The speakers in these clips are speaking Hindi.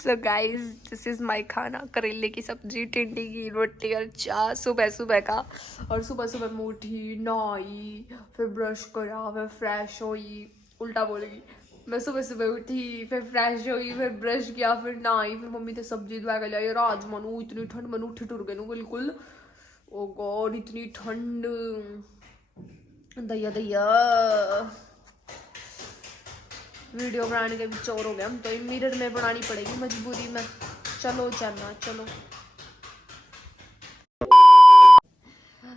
So guys this is my खाना, करेले की सब्जी, टिंडी की रोटी और चाय सुबह सुबह का। और सुबह सुबह मैं उठी, नहाई, फिर ब्रश करा, फिर फ्रेश हुई, उल्टा बोलेगी। मैं सुबह सुबह उठी, फिर फ्रेश हुई, फिर ब्रश किया, फिर नहाई, फिर मम्मी ने सब्जी धुआ के लाई राजमा नू। इतनी ठंड, मैंने उठी टुर गई नू बिल्कुल। ओ गॉड इतनी ठंड, दैया दैया वीडियो बनाने के भी चोर हो गया हम तो। मिरर में बनानी पड़ेगी मजबूरी में। चलो चलना चलो।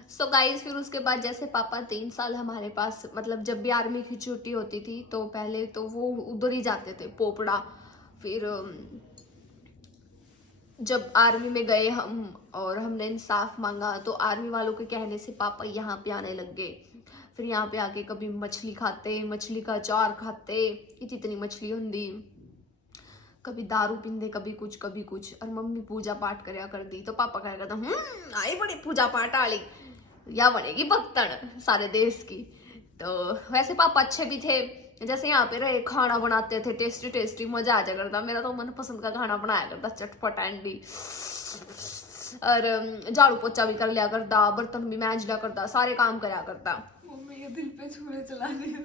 सो गाइस फिर उसके बाद जैसे पापा 3 साल हमारे पास, मतलब जब भी आर्मी की छुट्टी होती थी तो पहले तो वो उधर ही जाते थे पोपड़ा। फिर जब आर्मी में गए हम और हमने इंसाफ मांगा तो आर्मी वालों के कहने से पापा यहाँ पे आने लग गए। फिर यहाँ पे आके कभी मछली खाते, मछली का अचार खाते, इतनी मछली होंगी, कभी दारू पींदे, कभी कुछ। और मम्मी पूजा पाठ करया कर दी तो पापा कहा करता आई बड़ी पूजा पाठ वाली, या बनेगी भक्तन सारे देश की। तो वैसे पापा अच्छे भी थे, जैसे यहाँ पे रहे खाना बनाते थे टेस्टी टेस्टी, मजा आ जाया करता। मेरा तो मन पसंद का खाना बनाया करता, चटपट एंडी। और झाड़ू पोछा भी कर लिया करता, बर्तन भी मांज लिया करता, सारे काम करया करता। मम्मी के दिल पे छुरे चला दिया।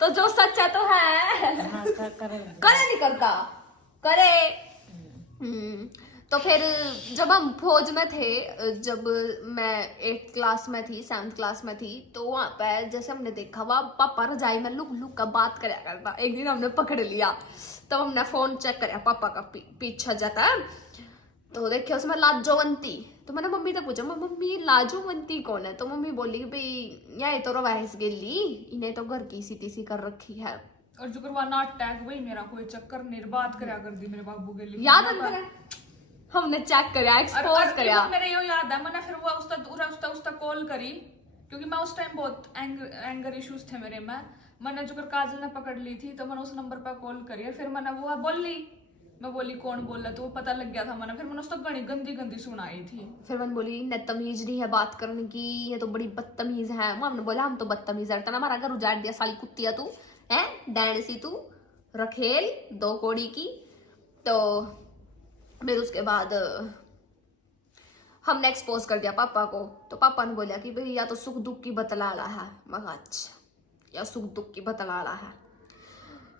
तो जो सच्चा तो है करे नहीं करता करे। तो फिर जब हम फौज में थे, जब मैं 8th क्लास में थी, 7th क्लास में थी, तो वहां पर जैसे हमने देखा वह पापा रजाई में लुक लुक का बात करया करता। एक दिन हमने पकड़ लिया, तब हमने फोन चेक करया पापा का पीछा जाता है, तो देखे उसमें लाजोवंती। तो मैंने मम्मी से पूछा मम्मी लाजोवंती कौन है? तो मम्मी बोली भाई ये तो रवाइस गेली, इन्हें तो घर की सी कर रखी है। और जो करवाना अटैक भाई मेरा कोई चक्कर निर्बात करया कर दी मेरे बाबू के लिए। याद अंदर है हमने चेक करया, एक्सपोज करया। मेरे यो याद है, मैंने फिर वो उसका कॉल करी, क्योंकि मैं उस टाइम बहुत एंगर इश्यूज थे मेरे में। मैंने जो कर काजल ने पकड़ ली थी तो मैंने उस नंबर पर कॉल करी, फिर मैंने वो बोली, मैं बोली कौन बोल रहा, तो वो पता लग गया था मैंने। फिर मैंने उसको गंदी गंदी सुनाई थी। फिर मैंने बोली न तमीज नहीं है बात करने की, ये तो बड़ी बदतमीज है। हमने बोला हम तो बदतमीज है, हमारा घर उजाड़ दिया साली कुत्तिया तू है, डैड सी तू रखेल 2 कौड़ी की। तो फिर उसके बाद हमने एक्सपोज कर दिया पापा को। तो पापा ने बोला कि भाई या तो सुख दुख की बतलाला है, मगर अच्छा या सुख दुख की बतलाला है।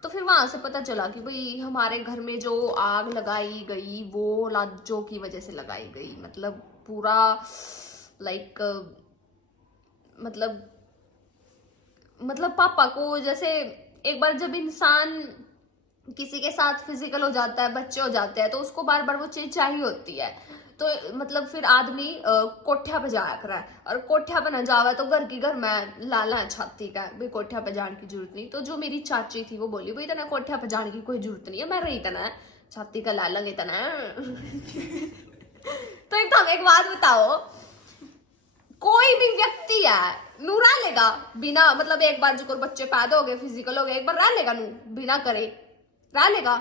तो फिर वहां से पता चला कि भाई हमारे घर में जो आग लगाई गई वो लाजो की वजह से लगाई गई। मतलब पूरा लाइक मतलब पापा को, जैसे एक बार जब इंसान किसी के साथ फिजिकल हो जाता है, बच्चे हो जाते हैं, तो उसको बार बार वो चीज चाहिए होती है। तो मतलब फिर आदमी कोठ्या पे जाया करा है, और कोठ्या पे न जावा तो घर में लाला छाती का भाई कोठ्या पे जाने की जरूरत नहीं। तो जो मेरी चाची थी वो बोली भाई तना कोठ्या पे जाने की कोई जरूरत नहीं है, मैं रही तना छाती का ला लेंगे तना। तो एक तो एक बात बताओ, कोई भी व्यक्ति है नू रह लेगा बिना, मतलब एक बार जो बच्चे पैदा हो गए फिजिकल हो गए, एक बार रह लेगा नू बिना करे, रह लेगा।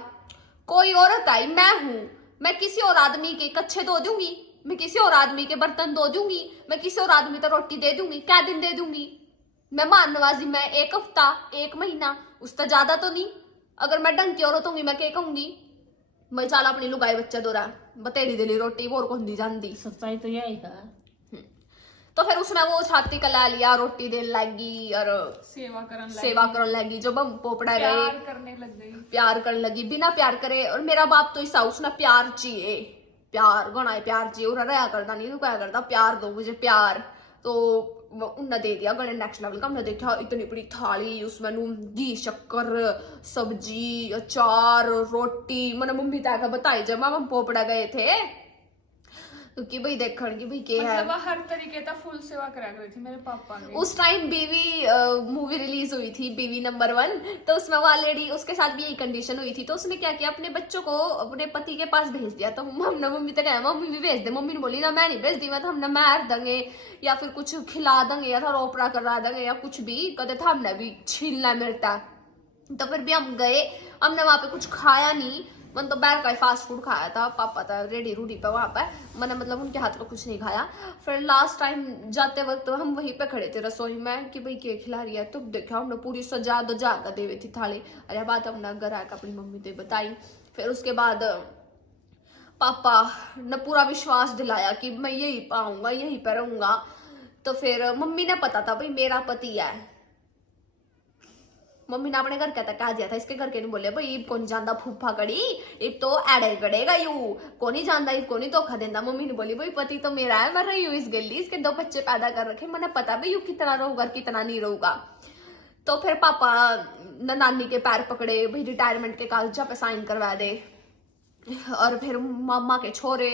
कोई औरत आई, मैं हूं, मैं किसी और आदमी के कच्छे धो दूंगी, मैं किसी और आदमी के बर्तन धो दूंगी, मैं किसी और आदमी को रोटी दे दूंगी, क्या दिन दे दूंगी? मेहमान नवाजी मैं 1 हफ्ता 1 महीना, उससे ज्यादा तो नहीं। अगर मैं ढंग की औरत होंगी मैं क्या कहूंगी, मैं चाल अपनी लुगाई बच्चा दो रहा बतेरी दिली रोटी वो को जानती। सच्चाई तो यही है। तो फिर उसने वो छाती का ला लिया, रोटी देने लगी और सेवा करने लगी। जब हम पोपड़ा गए प्यार करने लगी, बिना प्यार करे। और मेरा बाप तो ऐसा, उसने प्यार चाहिए, प्यार गणाए प्यार चाहिए, और रहा करता नहीं, तो क्या करता प्यार दो मुझे प्यार। तो उन्हें दे दिया गणे नेक्स्ट लेवल का। हमने देखा इतनी बड़ी थाली, उसमें घी शक्कर सब्जी अचार रोटी। मैंने मम्मी तक बताई जब हम पोपड़ा गए थे, क्योंकि भाई देखने की भाई के है, मतलब हर तरीके का फुल सेवा करा रही थी मेरे पापा ने। उस टाइम बीवी मूवी रिलीज हुई थी, बीवी नंबर 1। तो उसमें वो लेडी, उसके साथ भी यही कंडीशन हुई थी। तो उसने क्या किया, अपने बच्चों को अपने पति के पास भेज दिया। तो हमने मम्मी तक कहा मम्मी भी भेज दे। मम्मी ने बोली ना मैं नहीं भेज दी, मैं तो हमने मार देंगे या फिर कुछ खिला देंगे या थोड़ा ओपरा करा देंगे या कुछ भी कहते था, हमने भी छीनना मिलता। तो फिर भी हम गए, हमने वहां पे कुछ खाया नहीं, मैंने तो बैर का फास्ट फूड खाया था। पापा था रेडी रूडी पे वहां पर, मैंने मतलब उनके हाथ का कुछ नहीं खाया। फिर लास्ट टाइम जाते वक्त हम वहीं पे खड़े थे रसोई में कि भाई क्या खिला रही है। तो देखा हमने पूरी सजा दजा का देवे थी थाली। अरे बात हमने घर आकर अपनी मम्मी से बताई। फिर उसके बाद पापा ने पूरा विश्वास दिलाया कि मैं यही पाऊंगा, यहीं पर रहूंगा। तो फिर मम्मी ने पता था भाई मेरा पति है, मम्मी ने अपने घर कहता कह दिया था, इसके घर के नहीं बोले भाई इब कौन जानता फूफा कड़ी, इब तो एडर करेगा यू, को नहीं जानता, इब को नहीं धोखा देता। मम्मी ने बोली भाई पति तो मेरा है, मैं रही हूँ इस गली, इसके 2 बच्चे पैदा कर रखे, मैंने पता भाई यू कितना रहूंगा कितना नहीं रहूंगा। तो फिर पापा ने नानी के पैर पकड़े, भाई रिटायरमेंट के कागजा पे साइन करवा दे। और फिर मामा के छोरे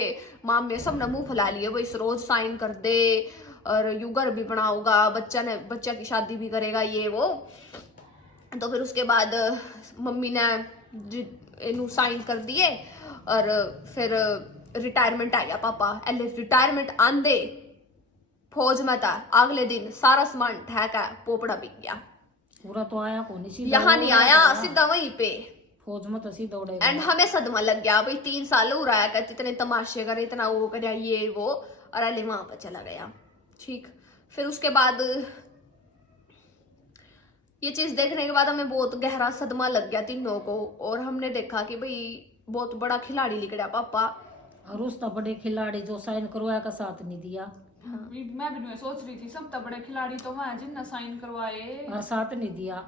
मामे सब ने मुंह फैला लिए, भाई रोज साइन कर दे और यू घर भी बनाऊंगा, बच्चा की शादी भी करेगा ये वो। तो फिर उसके बाद मम्मी ने इनू साइन कर दिए और फिर रिटायरमेंट आ गया पापा। रिटायरमेंट आंदे फौज में था, अगले दिन सारा सामान ठहका पोपड़ा बिक गया, पूरा तो आया कौन सीधा यहाँ नहीं आया, सीधा वहीं पे फौज में तो सीधा उड़ेगा। एंड हमें सदमा लग गया भाई 3 साल हो रहा है, इतने तमाशे करे, इतना वो करे ये वो, और अली वहां पर चला गया। ठीक, फिर उसके बाद ये चीज देखने के बाद हमें बहुत गहरा सदमा लग गया तीनों को, और हमने देखा कि भाई बहुत बड़ा खिलाड़ी निकला पापा। और उस तो बड़े खिलाड़ी जो साइन करवाया का साथ नहीं दिया। हाँ। मैं भी सोच रही थी सब तो बड़े खिलाड़ी तो वहां जिनने साइन करवाए और साथ नहीं दिया।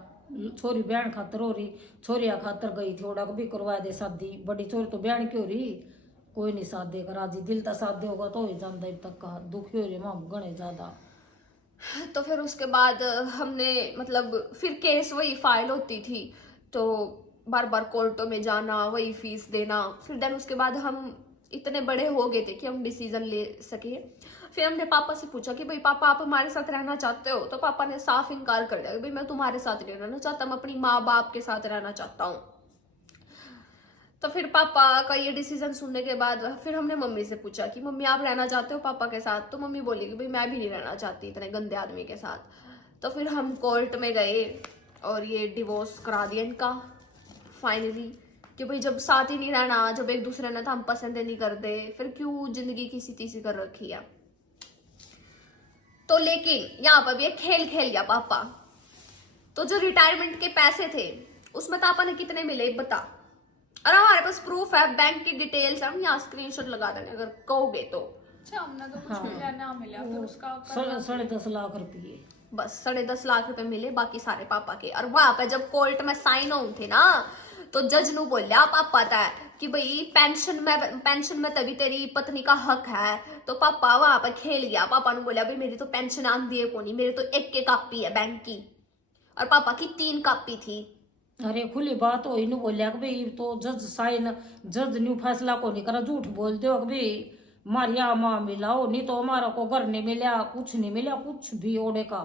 छोरी बहन खातर हो रही, छोरिया खातर गई थी, ओड़ा भी करवा दे शादी, बड़ी छोरी तो बहन की हो रही, कोई नहीं साथ देगा राजी, दिल तो साथ देगा तो ही जानता अब तक का दुखी हो रही माम गणे ज्यादा। तो फिर उसके बाद हमने मतलब फिर केस वही फाइल होती थी, तो बार बार कोर्टों में जाना, वही फीस देना। फिर देन उसके बाद हम इतने बड़े हो गए थे कि हम डिसीजन ले सके। फिर हमने पापा से पूछा कि भाई पापा आप हमारे साथ रहना चाहते हो? तो पापा ने साफ इनकार कर दिया कि भाई मैं तुम्हारे साथ नहीं रहना चाहता, मैं अपनी माँ बाप के साथ रहना चाहता हूँ। तो फिर पापा का ये डिसीजन सुनने के बाद फिर हमने मम्मी से पूछा कि मम्मी आप रहना चाहते हो पापा के साथ? तो मम्मी बोली कि भाई मैं भी नहीं रहना चाहती इतने गंदे आदमी के साथ। तो फिर हम कोर्ट में गए और ये डिवोर्स करा दिया इनका फाइनली, कि भाई जब साथ ही नहीं रहना, जब एक दूसरे ने तो हम पसंद नहीं करते, फिर क्यों जिंदगी किसी तीसी कर रखी है। तो लेकिन यहाँ पर भी एक खेल खेल गया पापा। तो जो रिटायरमेंट के पैसे थे उसमें तो आपने कितने मिले बता, और हमारे पास प्रूफ है, बैंक की डिटेल्स, हम यहाँ स्क्रीनशॉट लगा देंगे अगर कहोगे तो। अच्छा हमने तो कुछ मिला ना मिला, फिर उसका 10.5 लाख रुपये, बस 10.5 लाख रुपए मिले, बाकी सारे पापा के। और वहां पे जब कोर्ट में साइन ऑन थे ना, तो जज नु बोलिया पापा था कि भाई पेंशन में तभी तेरी पत्नी का हक है। तो पापा वहां पे खेल गया, पापा ने बोला भाई मेरी तो पेंशन आंदी है कोनी, मेरी तो एक कापी है बैंक की, और पापा की 3 कापी थी। अरे खुली बात हो इन बोलिया कि भाई तो जज न्यू फैसला को नहीं करा, झूठ बोलते हो कि भाई मारिया माँ मिलाओ, नहीं तो हमारा को घर नहीं मिला, कुछ नहीं मिला, कुछ भी ओडे का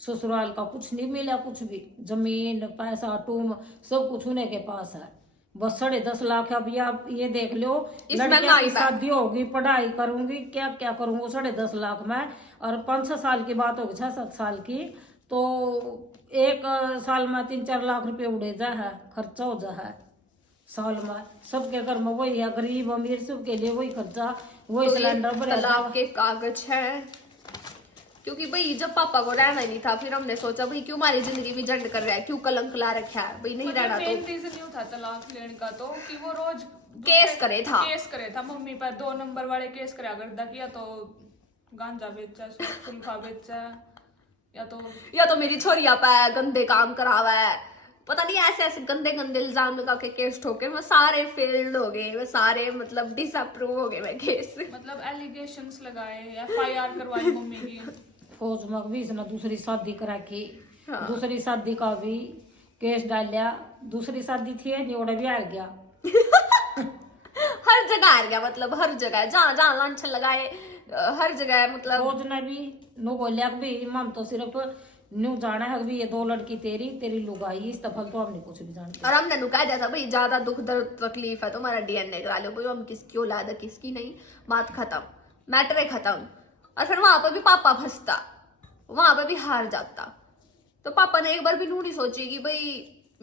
ससुराल का कुछ नहीं मिला, कुछ भी जमीन पैसा टूम सब कुछ उन्हें के पास है। बस 10.5 लाख। अभी आप ये देख लो, लड़कियां की शादी होगी, पढ़ाई करूंगी, क्या क्या करूंगी 10.5 लाख में, और 5-6 साल की बात होगी, 6-7 साल की, तो 1 साल में 3-4 लाख रुपए उड़े जा है, खर्चा हो जा है साल में। सबके घर में वही है, गरीब अमीर सबके लिए वही खर्चा, वही तो सिलेंडर पर तलाक के कागज है, क्योंकि भाई जब पापा को रहना ही नहीं था, फिर हमने सोचा भाई क्यों हमारी जिंदगी में जंड कर रहा है, क्यों कलंक ला रखा है, भाई नहीं रहना। तो मेन रीजन ये था तलाक लेने का तो कि वो रोज केस करे था मम्मी पर 2 नंबर वाले केस करा करता कि या तो गांजा बेचा, सुल्फा बेचा, या तो मेरी छोरिया पे गंदे काम करावा है, पता नहीं ऐसे ऐसे गंदे गंदे इल्जाम लगा के केस ठोके। वो सारे फेल्ड हो गए, वो सारे मतलब डिसअप्रूव हो गए मैं केस, मतलब एलिगेशंस लगाए, FIR करवाई मम्मी की। फौज में भी इसने दूसरी शादी करा के, हाँ। दूसरी शादी का भी केस डालिया, दूसरी शादी थी नहीं ओड़ा भी आ गया। हर जगह आ गया, मतलब हर जगह जहाँ जहाँ लांछन लगाए हर जगह, मतलब फौज ने भी नो बोलिया कि भाई हम तो सिर्फ न्यू जाना है कि ये 2 लड़की तेरी लुगाई, इस तफल तो हमने कुछ भी जानते। और हमने नुका दिया था भाई ज्यादा दुख दर्द तकलीफ है तो हमारा DNA करा लो, भाई हम किसकी औलाद है किसकी नहीं, बात खत्म, मैटर खत्म। और फिर वहां पर भी पापा फंसता, वहां पर भी हार जाता। तो पापा ने एक बार भी नहीं सोची कि भाई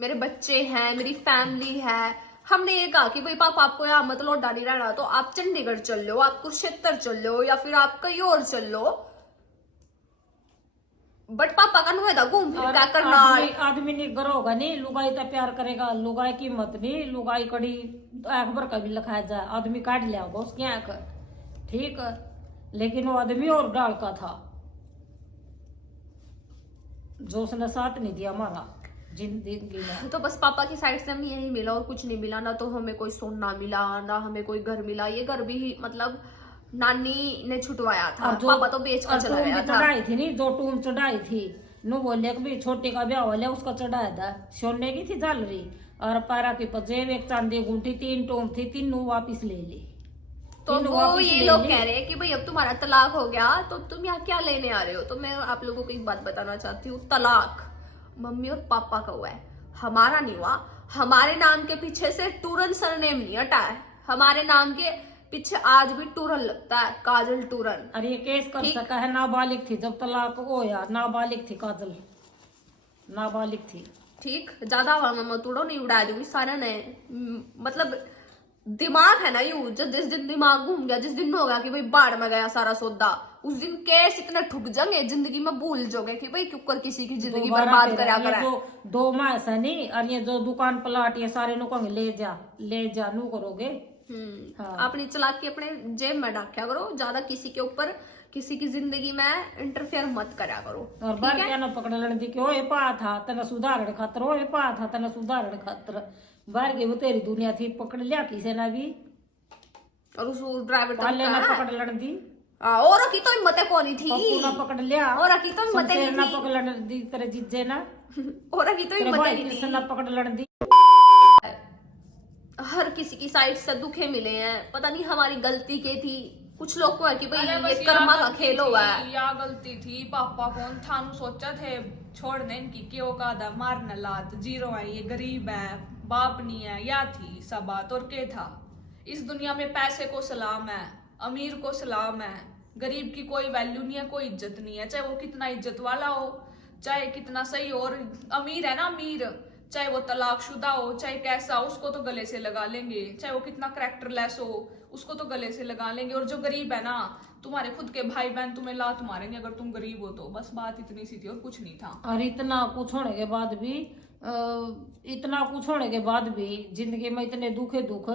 मेरे बच्चे हैं, मेरी फैमिली है। हमने ये कहा कि भाई पापा आपको यहाँ मत लौटा नहीं रहना, तो आप चंडीगढ़ चल लो, आप कुरुक्षेत्र चल लो, या फिर आप कहीं और चल लो, बट पापा का नुहे था घूम फिर और क्या करना आदमी नहीं करोगा नहीं, लुगाई तो प्यार करेगा, लुगाई की मत नहीं, लुगाई कड़ी आंख भर का भी लिखाया जाए, आदमी काट लिया होगा उसकी आंख, ठीक है, लेकिन वो आदमी और डाल का था जो उसने साथ नहीं दिया हमारा जिंदगी में। तो बस पापा की साइड से हमें यही मिला और कुछ नहीं मिला, ना तो हमें कोई सोना मिला ना हमें कोई घर मिला। ये घर भी मतलब नानी ने छुटवाया था, पापा तो बेच कर चला गया था। चढ़ाई थी नहीं, 2 टूम चढ़ाई थी, नु बोले कि भी छोटे का ब्याह वाले उसका चढ़ाया था, सोने की थी ज्वेलरी और पारा की पजेब, एक चांदी गुंठी, 3 टूम थी, 3 वापिस ले ली। तो वो ये लोग कह रहे हैं कि भाई अब तुम्हारा तलाक हो गया तो तुम यहाँ क्या लेने आ रहे हो। तो मैं आप लोगों को एक बात बताना चाहती हूँ, तलाक मम्मी और पापा का हुआ है, हमारा नहीं हुआ। हमारे नाम के पीछे से टूरन सरनेम नहीं हटा है, हमारे नाम के पीछे आज भी टूरन लगता है, काजल टूरन। अरे ये केस कर सका है, नाबालिग थी जब तलाक होया, नाबालिग थी काजल, नाबालिग थी। ठीक, ज्यादा हवा में मत उड़ो, नहीं उड़ा दूंगी सारा ने। मतलब दिमाग है ना यू, जब जिस दिन दिमाग घूम गया, जिस दिन होगा कि भाई बाढ़ में गया सारा सौदा, उस दिन केस इतने ठुक जाएंगे जिंदगी में, भूल जाओगे कि भाई क्यों कर किसी की जिंदगी बर्बाद करा करा। जो 2 माह ऐसा नहीं, और ये जो दुकान प्लाट ये सारे नु कहोगे ले जा नू करोगे। हाँ। अपनी चालाकी अपने जेब में रखा करो, ज्यादा किसी के ऊपर किसी की जिंदगी में इंटरफेयर मत करा करो। और बार क्या ना पकड़ लेने दी कि ओए पा था तना सुधारण खातर, ओए पा था तना सुधारण खातर, बाहर के वो तेरी दुनिया थी, पकड़ लिया किसी ने भी, और उस ड्राइवर ना पकड़ लेने दी, और की तो हिम्मत कोनी थी, ना पकड़ लिया, और की तो हिम्मत नहीं ना थी, पकड़ लेने दी तेरे जीजे ना, और की तो हिम्मत नहीं थी, ना पकड़ लेने दी। हर किसी की साइड से दुखे मिले हैं, पता नहीं हमारी गलती के थी। कुछ लोग को है कि भाई ये कर्मा का खेल हुआ है, या गलती थी पापा कौन थानू सोचा थे छोड़ने इनकी क्यों का मारने लात, जीरो है ये, गरीब है, बाप नहीं है, या थी सब बात। और क्या था, इस दुनिया में पैसे को सलाम है, अमीर को सलाम है, गरीब की कोई वैल्यू नहीं है, कोई इज्जत नहीं है, चाहे वो कितना इज्जत वाला हो, चाहे कितना सही हो। और अमीर है ना, अमीर चाहे वो तलाकशुदा हो, चाहे कैसा, उसको तो गले से लगा लेंगे, चाहे वो कितना कैरेक्टरलेस हो, उसको तो गले से लगा लेंगे। और जो गरीब है ना, तुम्हारे खुद के भाई बहन तुम्हें लात मारेंगे अगर तुम गरीब हो तो। बस बात इतनी सी थी और कुछ नहीं था। और इतना कुछ होने के बाद भी इतना कुछ होने के बाद भी जिंदगी में इतने दुख,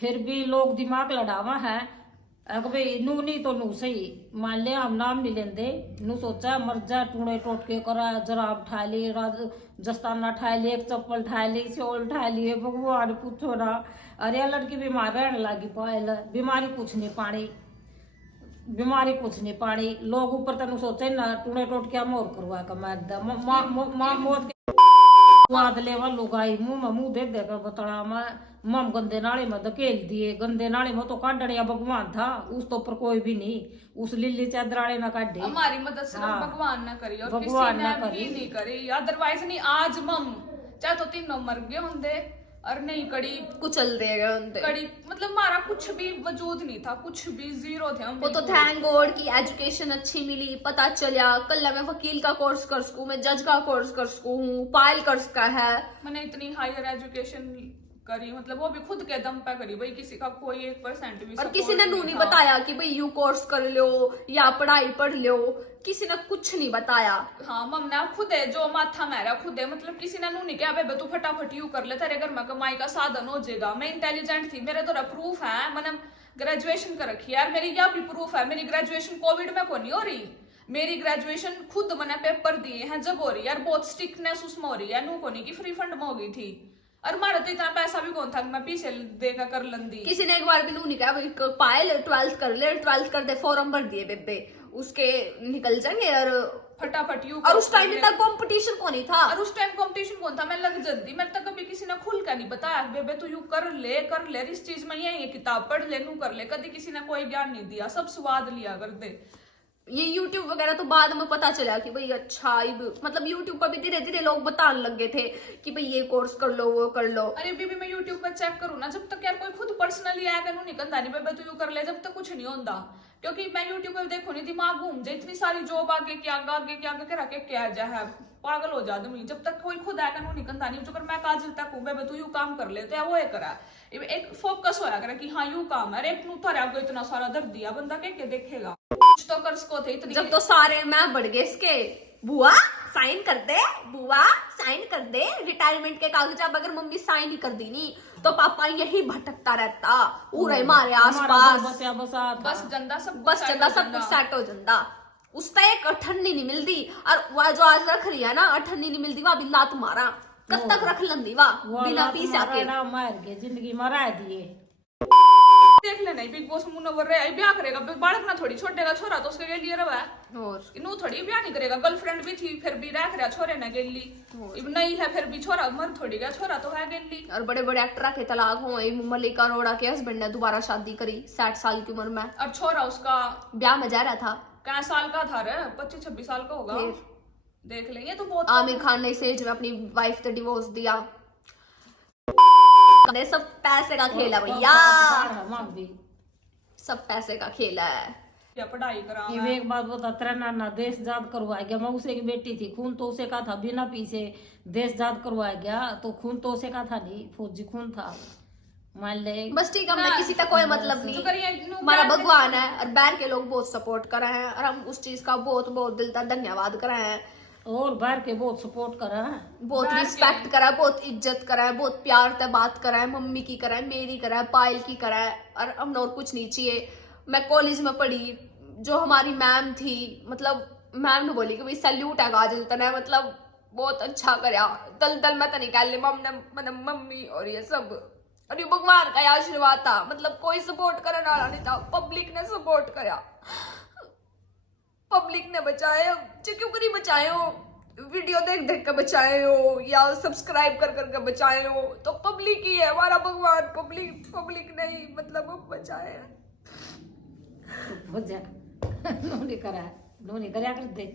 फिर भी लोग दिमाग लड़ावा है, अगर भाई नू नहीं तो नू सही, मान लिया हम नाम नहीं लेंदे, नू सोचा मर जा, टूणे टोट के करा, जराब ठा ली, जस्ताना ठा ली, एक चप्पल ठा ली, शोल ठा ली, भगवान पूछो ना। अरे लड़की बीमार रहने लगी, पायल बीमारी कुछ नहीं पानी, बीमारी कुछ नहीं पानी, लोग ऊपर तेन सोचे ना टूणे टोट के मोर करवा का मौत स्वाद लेवा लुगाई मुंह में मुंह दे देकर बतड़ा मम गंदे नाले में धकेल दिए, गंदे नाले में तो काटने भगवान था, उस तो पर कोई भी नहीं, उस लिल्ली चादराले ना काटे, हमारी मदद सिर्फ भगवान ना करी और भगवान किसी ने भी नहीं करी, अदरवाइज नहीं आज मम चाहे तो 3 मर गए होंगे और नहीं कड़ी कुचल देगा उनसे। कड़ी मतलब हमारा कुछ भी वजूद नहीं था, कुछ भी जीरो थे हम। वो तो थैंक गॉड की एजुकेशन अच्छी मिली, पता चला कल मैं वकील का कोर्स कर सकूं, मैं जज का कोर्स कर सकूं, पायल कर सका है। मैंने इतनी हायर एजुकेशन करी, मतलब वो भी खुद के दम पे करी भाई, किसी का कोई 1% भी और किसी ने नू नहीं था। बताया कि भाई यू कोर्स कर लो या पढ़ाई पढ़ लो, किसी ने कुछ नहीं बताया। हाँ मम ने खुद है जो माथा मेरा खुद है, मतलब किसी ने नू नहीं किया बेबे तू फटाफट यू कर ले, तेरे घर में कमाई का साधन हो जाएगा। मैं इंटेलिजेंट थी, मेरे तो प्रूफ है, मैंने ग्रेजुएशन कर रखी है यार, मेरी यह भी प्रूफ है, मेरी ग्रेजुएशन कोविड में को नहीं हो रही, मेरी ग्रेजुएशन खुद मैंने पेपर दिए हैं जब हो रही है यार, बहुत स्ट्रिक्टनेस उसमें हो रही है, नू को नहीं की फ्री फंड में हो गई थी। और हमारा तो इतना पैसा भी कौन था मैं पीछे देखा कर लंदी। किसी ने एक बार भी नू नहीं कहा पायल 12th कर ले, 12th कर दे, फॉर्म भर दिए बेबे उसके निकल जाएंगे और फटाफट यू। और उस टाइम इतना कंपटीशन कौन ही था, और उस टाइम कंपटीशन कौन था, मैं लग जल्दी, मेरे तक कभी किसी ने खुल का नहीं बताया बेबे तू यू कर ले इस चीज में ये किताब पढ़ ले, नू कर ले, कभी किसी ने कोई ज्ञान नहीं दिया, सब स्वाद लिया कर दे। ये YouTube वगैरह तो बाद में पता चला कि भाई अच्छा, मतलब YouTube पर भी धीरे धीरे लोग बताने लगे थे कि भाई ये कोर्स कर लो वो कर लो। अरे बीबी मैं YouTube पर चेक करूँ ना, जब तक यार कोई खुद पर्सनली आया नू निकलता नहीं बेबे तू यू कर ले, जब तक कुछ नहीं होता। क्योंकि मैं YouTube पर देखो नहीं दिमाग घूम जाए, इतनी सारी जॉब आगे के आगे क्या जा है, पागल हो जा आदमी। जब तक कोई खुद आया नू निकलता नहीं, जो कर मैं काजल तक हूँ बेबे तू यू काम कर लेते हैं वो ये करा, एक फोकस होया करे कि हाँ यू काम है, एक नू थारे आपको इतना सारा दर्द दिया बंदा के देखेगा, कुछ तो कर सको थे इतनी। जब तो सारे मैं बढ़ गए इसके बुआ साइन कर दे, बुआ साइन कर दे, रिटायरमेंट के कागज। अब अगर मम्मी साइन ही कर दी नहीं तो पापा यही भटकता रहता पूरे मारे आसपास, बस जंदा सब बस चंदा सब कुछ सेट हो जाता। उसका एक अठन्नी नहीं मिलती, और वह जो आज रख रही है ना अठन्नी नहीं मिलती, वह भी लात मारा कब तक रख लंदी वाह बिना पीस आके मार के जिंदगी मरा दिए। देख लेना बिग बॉस मुनवर रहे ब्याह करेगा, बालक ना थोड़ी छोटेगा छोरा तो उसके लिए रहा है, और इनू थोड़ी ब्याह नहीं करेगा। गर्लफ्रेंड भी थी फिर भी रख रहा छोरे ने गेली, अब नहीं है फिर भी छोरा मर थोड़ी गया, छोरा तो है गेली। और बड़े बड़े एक्टर के तलाक हुए, मल्लिका अरोड़ा के हस्बैंड ने दोबारा शादी करी 60 साल की उम्र में, और छोरा उसका ब्याह में जा रहा था, क्या साल का था रे, 25-26 साल का होगा। देख लेंगे तो बहुत आमिर खान ने इस एज में अपनी वाइफ को डिवोर्स दिया। सब पैसे का खेल है भैया, सब पैसे का खेल है। क्या पढ़ाई करा ये एक बात बता, तेरा नाना देश जाद करवाया गया, मैं उसे की बेटी थी, खून तो उसे का था, बिना पीछे देश जाद करवाया गया तो खून तो उसे का था नहीं, फौजी खून था मान ले। बस ठीक है, हमने किसी तक कोई मतलब जो करिए नहीं, हमारा भगवान है और बैर के लोग बहुत सपोर्ट कर रहे हैं और हम उस चीज का बहुत बहुत दिल का धन्यवाद कर रहे हैं। और बाहर के बहुत सपोर्ट करा है, बहुत रिस्पेक्ट करा है, बहुत इज्जत करा है, बहुत प्यार से बात करा है, मम्मी की करा है, मेरी करा है, पायल की करा है, और हमने और कुछ नहीं चाहिए। मैं कॉलेज में पढ़ी, जो हमारी मैम थी, मतलब मैम ने बोली कि भाई सैल्यूट है काजल तना, मतलब बहुत अच्छा करा, दल दल मैं तो निकाल ली मम्मी और ये सब, और ये भगवान का आशीर्वाद था, मतलब कोई सपोर्ट करने वाला नहीं था, पब्लिक ने सपोर्ट करा, पब्लिक ने बचाए। क्यों करी बचाए हो, वीडियो देख देख कर बचाए हो या सब्सक्राइब कर कर के बचाए हो, तो पब्लिक ही है हमारा भगवान, पब्लिक नहीं, मतलब बचाए। हो जा नोनी करा नोनी करया कर दे,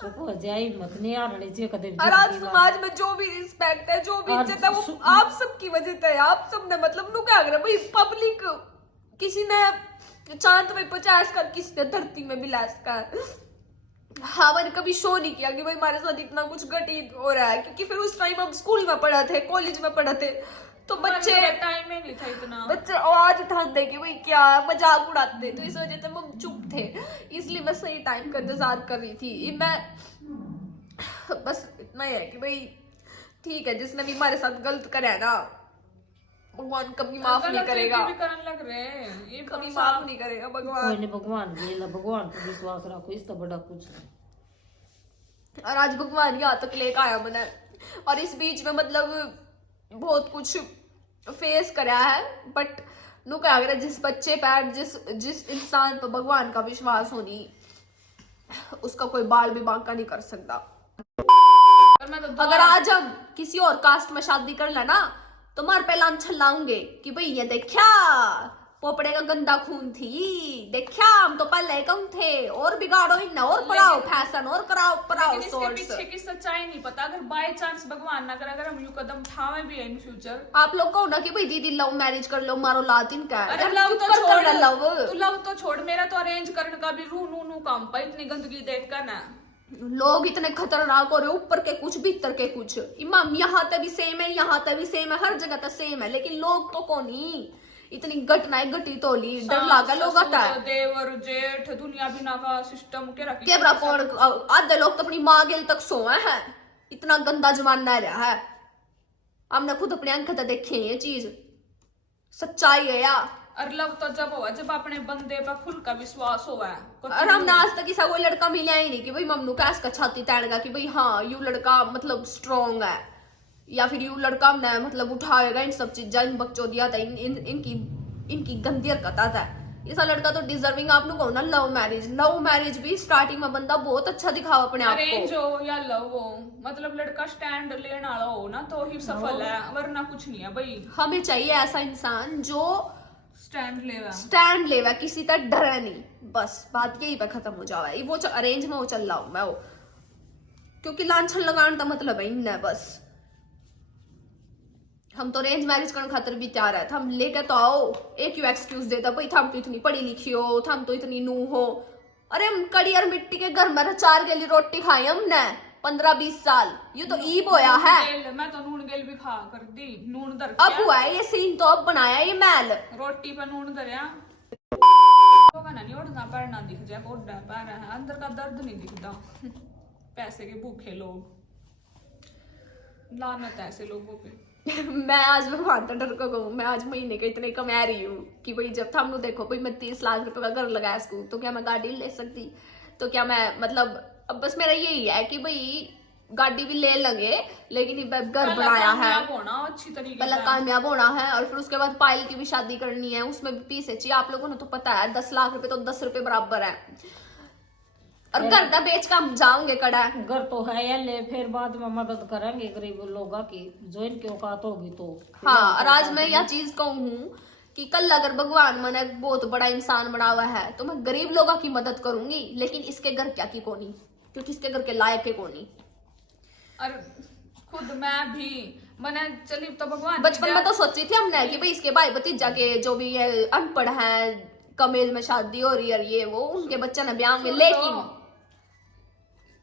चुप हो जाए, मत नहीं आ रही चाहिए कदे। और आज समाज में जो भी रिस्पेक्ट है, जो भी इज्जत है, वो आप सबकी वजह से है, आप सबने, मतलब नु क्या कर भाई, पब्लिक किसी ने चांद में 50 कर, किसी ने धरती में भी लाश का, हाँ मैंने कभी शो नहीं किया कि भाई हमारे साथ इतना कुछ घटित हो रहा है, क्योंकि फिर उस टाइम हम स्कूल में पढ़ा थे, कॉलेज में पढ़ा थे, तो बच्चे टाइम में नहीं था इतना, बच्चे आवाज उठाते कि भाई क्या मजाक उड़ाते, तो इस वजह से हम चुप थे, इसलिए मैं सही टाइम का इंतजार कर रही थी। मैं बस इतना ही है कि भाई ठीक है, जिसने भी हमारे साथ गलत करा है ना, भगवान कभी माफ नहीं करेगा, लग रहे कभी माफ नहीं करेगा भगवान। कोई नहीं, भगवान भी भगवान पर विश्वास रखो, इस तो बड़ा कुछ नहीं। और आज भगवान यहाँ तक लेकर आया मैंने, और इस बीच में मतलब बहुत कुछ फेस करा है, बट नु क्या अगर जिस बच्चे पर जिस इंसान पर भगवान का विश्वास होनी, उसका कोई बाल भी बांका नहीं कर सकता। अगर आज हम किसी और कास्ट में शादी कर लेना तो मार पहला छलाऊंगे कि भाई ये देखा पोपड़े का गंदा खून थी, देखा हम तो पहले कम थे, और बिगाड़ो इन और पढ़ाओ फैशन और कराओ पढ़ाओ सोर्स। पीछे की सच्चाई नहीं पता, अगर बाय चांस भगवान ना करे, अगर हम यूं कदम उठावे भी है इन फ्यूचर, आप लोग को ना कि भाई दीदी लव मैरिज कर लो, मारो लातिन का, अरे लव तो छोड़, तू लव तो छोड़, मेरा तो अरेंज करने का भी रू नू काम पर इतनी गंदगी देख कर ना, लोग इतने खतरनाक हो रहे, ऊपर के कुछ भीतर के कुछ, इमाम यहाँ तक भी सेम है, यहाँ तक भी सेम है, हर जगह तक सेम है, लेकिन लोग तो कौन ही इतनी घटनाएं घटी तोली, डर लगा लोग आता है, देवर जेठ दुनिया बिना का सिस्टम के रखी कैमरा कौन, आधे लोग तो अपनी माँ गेल तक सोए हैं, इतना गंदा जमाना रहा है, हमने खुद अपने आंखें तक देखे ये चीज, सच्चाई है यार। और लव तो जब हुआ जब अपने बंदे पर खुल का विश्वास हुआ है, और हमने आज तक ऐसा कोई लड़का मिला ही नहीं कि भाई मम्नू का इसका छाती तैरगा कि भाई हाँ यू लड़का मतलब स्ट्रॉन्ग है, या फिर यू लड़का हमने मतलब उठाएगा इन सब चीजा, इन बकचोदिया था, इनकी गंदी हरकत था, ऐसा लड़का तो डिजर्विंग आप लोग हो ना लव मैरिज भी स्टार्टिंग में बंदा बहुत अच्छा दिखाओ अपने आप को, अरेंज हो या लव हो, मतलब लड़का स्टैंड लेने वाला हो ना तो ही सफल है, वरना कुछ नहीं है भाई। हमें चाहिए ऐसा इंसान जो स्टैंड लेवा, किसी तक डरे नहीं, बस बात यही पे खत्म हो जावा, वो अरेंज में वो चल रहा हूं मैं वो, क्योंकि लांछन लगाने का मतलब है इन्हें, बस हम तो अरेंज मैरिज करने खातर भी तैयार है, हम लेके तो आओ, एक यू एक्सक्यूज देता भाई थम तो इतनी पढ़ी लिखी हो, थम तो इतनी नू हो, अरे हम कड़ी और मिट्टी के घर में 4 गली रोटी खाई हमने 15-20 साल, ये तो ईब होया है, मैं तो नून गेल भी खा कर दी, नून दर अब हुआ है ये सीन, तो अब बनाया ये महल, रोटी पर नून दरिया नहीं उठना पैरना दिख जाए, अंदर का दर्द नहीं दिखता। पैसे के भूखे लोग, लानत है ऐसे लोगों पे। मैं आज भगवान तो डर को कहूँ, मैं आज महीने के इतने कमा रही हूँ कि भाई जब हम लोग देखो भाई मैं 30 लाख रुपए का घर लगाया स्कूल, तो क्या मैं गाड़ी ले सकती? तो क्या मैं मतलब अब बस मेरा यही है कि भाई गाड़ी भी ले लगे, लेकिन घर बनाया है, होना अच्छी तरीके पहले कामयाब होना है, और फिर उसके बाद पायल की भी शादी करनी है, उसमें भी पैसे चाहिए। आप लोगों ने तो पता है 10 लाख रुपए तो 10 रुपए बराबर है, और घर का बेच का हम जाओगे कड़ा। घर तो है या ले, फिर बाद में मदद करेंगे गरीब लोगों की, जो इनकी औकात होगी तो। हाँ, और आज मैं यह चीज कहूँ कि कल अगर भगवान मैंने बहुत बड़ा इंसान बना हुआ है तो मैं गरीब लोगों की मदद करूंगी, लेकिन इसके घर क्या की कोनी, क्योंकि इसके घर के लायक है कोनी। और खुद मैं भी मैंने चली तो भगवान बचपन में तो सोची थी हमने कि भाई इसके भाई भतीजा के जो भी है अनपढ़ है, कम एज में शादी हो रही है, ये वो उनके बच्चे ने ब्याह में, लेकिन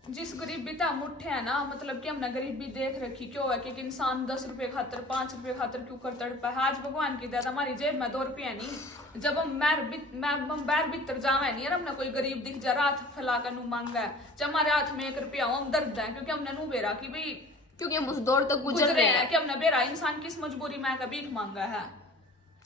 जिस गरीबी था मुठ्ठे है ना, मतलब कि हमने गरीबी देख रखी क्यों है कि इंसान 10 रुपए खातर 5 रुपए खातर क्यों कर तड़पा है। आज भगवान की दया हमारी जेब में 2 रुपये नहीं, जब हम बैर भीतर जावे नहीं, और हमने कोई गरीब दिख जा रात फैला कर नू मांगा है, जब हमारे हाथ में 1 रुपया हो हम दर्द है, क्योंकि हमने नू बेरा कि भाई क्योंकि हम उस दौर तक गुजर गुजरे रहे हैं हैं कि हमने बेरा इंसान किस मजबूरी में का भीख मांगा है।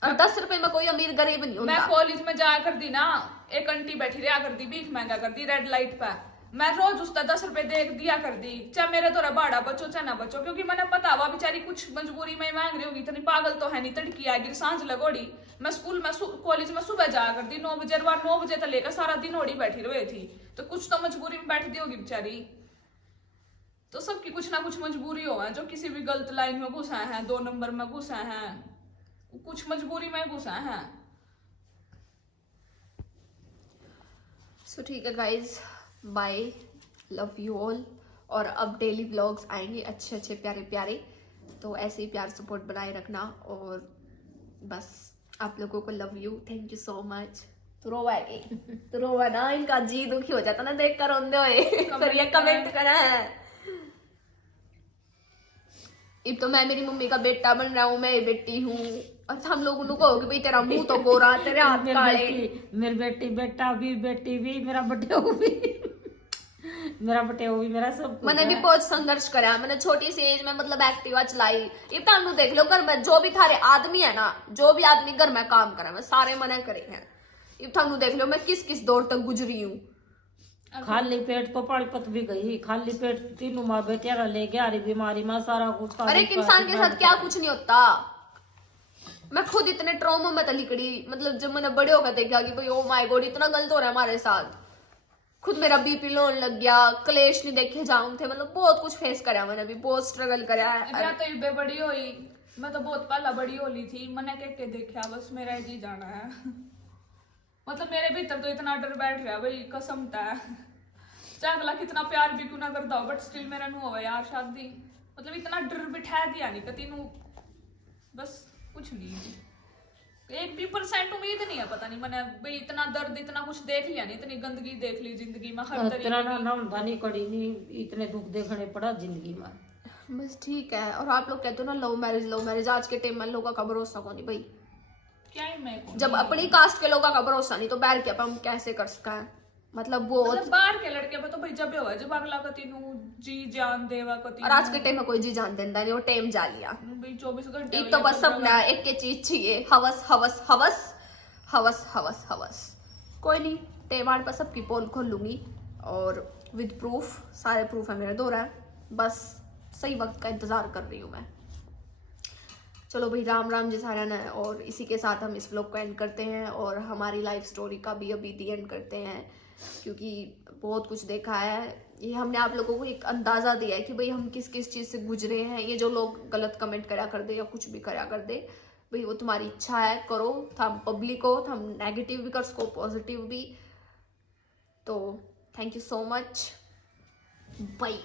और 10 रुपए में कोई अमीर गरीब नहीं मैं होता। कॉलेज में जाया कर दी ना, एक आंटी बैठी रहा कर दी भीख मांगा कर दी रेड लाइट पे, मैं रोज उसका 10 रुपए दे दिया कर दी, चाहे मेरे द्वारा भाड़ा बचो चाहे ना बचो, क्योंकि मैंने पता हुआ बेचारी कुछ मजबूरी में मांग रही होगी, इतनी पागल तो है नहीं, तड़की आएगी सांझ लगोड़ी। मैं स्कूल में कॉलेज में सुबह जाया कर दी 9 बजे, 9 बजे तक लेकर सारा दिन ओड़ी बैठी रही थी, तो कुछ तो मजबूरी में बैठ दी होगी बेचारी। तो सबकी कुछ ना कुछ मजबूरी हो है, जो किसी भी गलत लाइन में घुसा है, 2 नंबर में घुसा है, कुछ मजबूरी में घुसा है। सो ठीक है guys, bye, love you all. और अब डेली व्लॉग्स आएंगे अच्छे अच्छे प्यारे प्यारे, तो ऐसे ही प्यार सपोर्ट बनाए रखना, और बस आप लोगों को love you, thank you so much. तो रोवा ना, इनका जी दुखी हो जाता ना देख कर रोंदे हुए, फिर ये कमेंट करा है। अब तो मैं मेरी मम्मी का बेटा बन रहा हूँ, मैं बेटी हूँ, और हम लोग उनको कहोगे भाई तेरा मुंह तो गोरा, तेरे हाथ काले। मेरी बेटी बेटा भी, बेटी भी, मेरा बटेऊ भी मेरा बटेऊ भी, मेरा सब मैंने भी बहुत संघर्ष करा, मैंने छोटी सी एज में मतलब एक्टिवा चलाई। इतना हम देख लो घर में जो भी थारे आदमी है ना, जो भी आदमी घर में काम करे, मैं सारे मना करे हैं। इतना हम देख लो मैं किस किस दौर तक गुजरी हूँ। खाली पेट तो पानीपत भी गई, खाली पेट 3 माँ बेटियां ले गया, हरी बीमारी में सारा कुछ। अरे एक इंसान के साथ क्या कुछ नहीं होता। मैं खुद इतने ट्रॉमा में लिकड़ी, मतलब जब मैंने बड़े होकर देखा कि भाई ओ माय गॉड इतना गलत हो रहा है हमारे साथ, खुद मेरा बीपी लो लग गया, क्लेश नहीं देखे जाऊं थे, मतलब बहुत कुछ फेस करा मैंने, भी बहुत स्ट्रगल करा है। तो इबे बड़ी हुई, मैं तो बहुत पहला बड़ी होली थी, मैंने के देखा बस मेरा जी जाना है। मतलब मेरे भीतर तो इतना डर बैठ रहा भाई, कसम था, चाहे अगला कितना प्यार भी क्यों ना करता हो, बट स्टिल मेरा नु हो यार शादी, मतलब इतना डर बिठा दिया नहीं कती नू, बस कुछ नहीं, 1% उम्मीद नहीं है, पता नहीं मैंने भाई इतना दर्द इतना कुछ देख लिया नहीं, इतनी गंदगी देख ली जिंदगी में हर तरीके की, कड़ी नहीं, इतने दुख देखने पड़ा जिंदगी में। बस ठीक है। और आप लोग कहते हो ना लव मैरिज, आज के टाइम में लोगों का भरोसा को नहीं भाई, क्या ही मैं जब अपनी कास्ट के लोगों का भरोसा नहीं तो बैर के हम कैसे कर सकते हैं। मतलब वो बाहर के लड़के पे तो भाई जब हुआ जब अगला कति नु जी जान देवा कति, और आज के टाइम में कोई जी जान देता नहीं, वो टाइम जा लिया भाई 24 घंटे एक तो बस अपना एक के चीज चाहिए, हवस हवस हवस हवस हवस हवस। कोई नहीं, त्योहार पर सबकी पोल खोल लूंगी, और विद प्रूफ, सारे प्रूफ है मेरे दोहरा, बस सही वक्त का इंतजार कर रही हूँ मैं। चलो भाई, राम राम जी सारा ने, और इसी के साथ हम इस व्लॉग को एंड करते हैं, और हमारी लाइफ स्टोरी का भी अभी दी एंड करते हैं, क्योंकि बहुत कुछ देखा है। ये हमने आप लोगों को एक अंदाज़ा दिया है कि भाई हम किस किस चीज़ से गुजरे हैं। ये जो लोग गलत कमेंट करा कर दे या कुछ भी करा कर दे, भाई वो तुम्हारी इच्छा है, करो, हम पब्लिक हो, हम नेगेटिव भी कर सको, पॉजिटिव भी। तो thank you so much, bye.